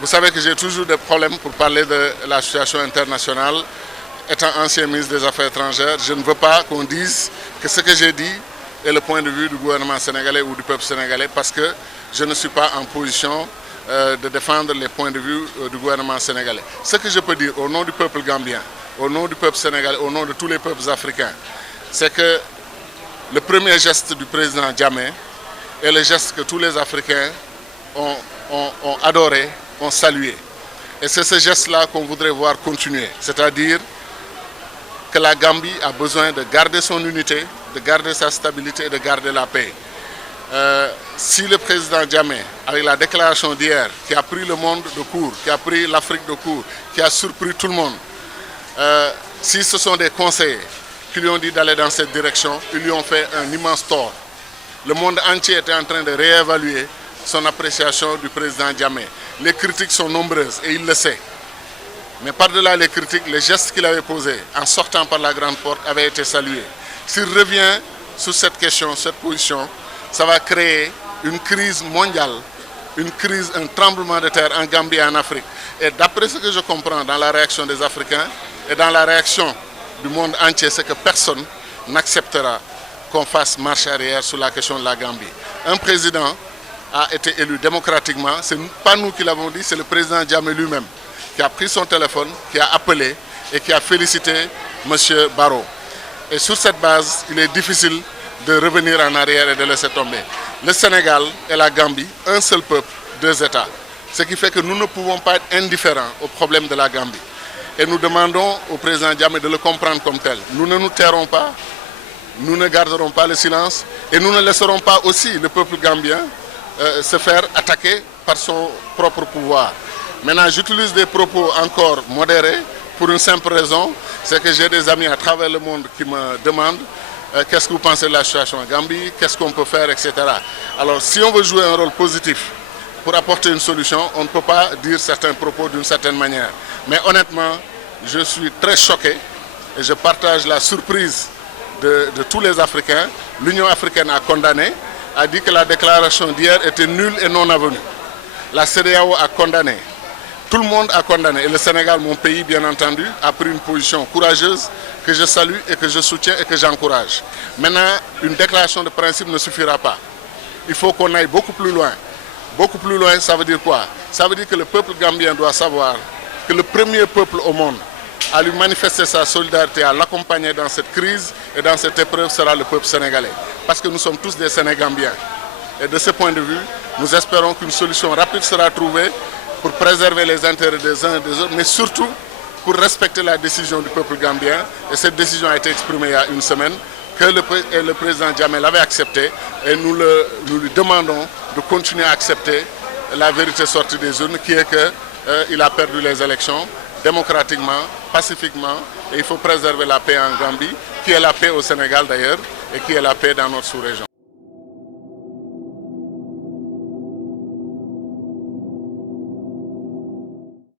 Vous savez que j'ai toujours des problèmes pour parler de la situation internationale. Étant ancien ministre des Affaires étrangères, je ne veux pas qu'on dise que ce que j'ai dit est le point de vue du gouvernement sénégalais ou du peuple sénégalais parce que je ne suis pas en position de défendre les points de vue du gouvernement sénégalais. Ce que je peux dire au nom du peuple gambien, au nom du peuple sénégalais, au nom de tous les peuples africains, c'est que le premier geste du président Jammeh est le geste que tous les Africains ont adoré, ont salué. Et c'est ce geste-là qu'on voudrait voir continuer, c'est-à-dire que la Gambie a besoin de garder son unité, de garder sa stabilité et de garder la paix. Si le président Jammeh, avec la déclaration d'hier, qui a pris le monde de court, qui a pris l'Afrique de court, qui a surpris tout le monde, si ce sont des conseillers qui lui ont dit d'aller dans cette direction, ils lui ont fait un immense tort. Le monde entier était en train de réévaluer son appréciation du président Jammeh. Les critiques sont nombreuses et il le sait. Mais par-delà les critiques, les gestes qu'il avait posés en sortant par la grande porte avaient été salués. S'il revient sur cette question, cette position, ça va créer une crise mondiale, une crise, un tremblement de terre en Gambie et en Afrique. Et d'après ce que je comprends dans la réaction des Africains et dans la réaction du monde entier, c'est que personne n'acceptera qu'on fasse marche arrière sur la question de la Gambie. Un président a été élu démocratiquement, ce n'est pas nous qui l'avons dit, c'est le président Jammeh lui-même qui a pris son téléphone, qui a appelé et qui a félicité M. Barrow. Et sur cette base, il est difficile de revenir en arrière et de laisser tomber. Le Sénégal et la Gambie, un seul peuple, deux États. Ce qui fait que nous ne pouvons pas être indifférents au problème de la Gambie. Et nous demandons au président Jammeh de le comprendre comme tel. Nous ne nous tairons pas, nous ne garderons pas le silence et nous ne laisserons pas aussi le peuple gambien se faire attaquer par son propre pouvoir. Maintenant, j'utilise des propos encore modérés pour une simple raison, c'est que j'ai des amis à travers le monde qui me demandent qu'est-ce que vous pensez de la situation en Gambie, qu'est-ce qu'on peut faire, etc. Alors, si on veut jouer un rôle positif pour apporter une solution, on ne peut pas dire certains propos d'une certaine manière. Mais honnêtement, je suis très choqué et je partage la surprise de tous les Africains. L'Union africaine a condamné, a dit que la déclaration d'hier était nulle et non avenue. La CEDEAO a condamné. Tout le monde a condamné. Et le Sénégal, mon pays, bien entendu, a pris une position courageuse que je salue et que je soutiens et que j'encourage. Maintenant, une déclaration de principe ne suffira pas. Il faut qu'on aille beaucoup plus loin. Beaucoup plus loin, ça veut dire quoi? Ça veut dire que le peuple gambien doit savoir que le premier peuple au monde à lui manifester sa solidarité, à l'accompagner dans cette crise et dans cette épreuve sera le peuple sénégalais. Parce que nous sommes tous des Sénégambiens. Et de ce point de vue, nous espérons qu'une solution rapide sera trouvée pour préserver les intérêts des uns et des autres, mais surtout pour respecter la décision du peuple gambien. Et cette décision a été exprimée il y a une semaine, que le président Jammeh l'avait acceptée, et nous lui demandons de continuer à accepter la vérité sortie des urnes, qui est qu'il a perdu les élections démocratiquement, pacifiquement, et il faut préserver la paix en Gambie, qui est la paix au Sénégal d'ailleurs, et qui est la paix dans notre sous-région.